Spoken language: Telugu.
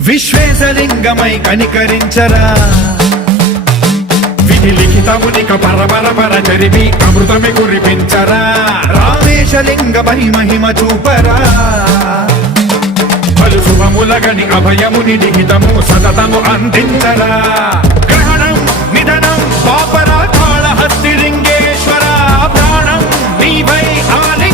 విశ్వేశలింగమై కనికరించరా విధి లిఖితమునిక పరపర చరివి అమృతమి కురిపించరా రామేశలింగమై మహిమ చూపరా పలు శుభములగని అభయముని లిఖితము సతతము అందించరా గ్రహణం నిధనం పాపరా కాళహస్తి లింగేశ్వర ప్రాణం నీవై ఆలే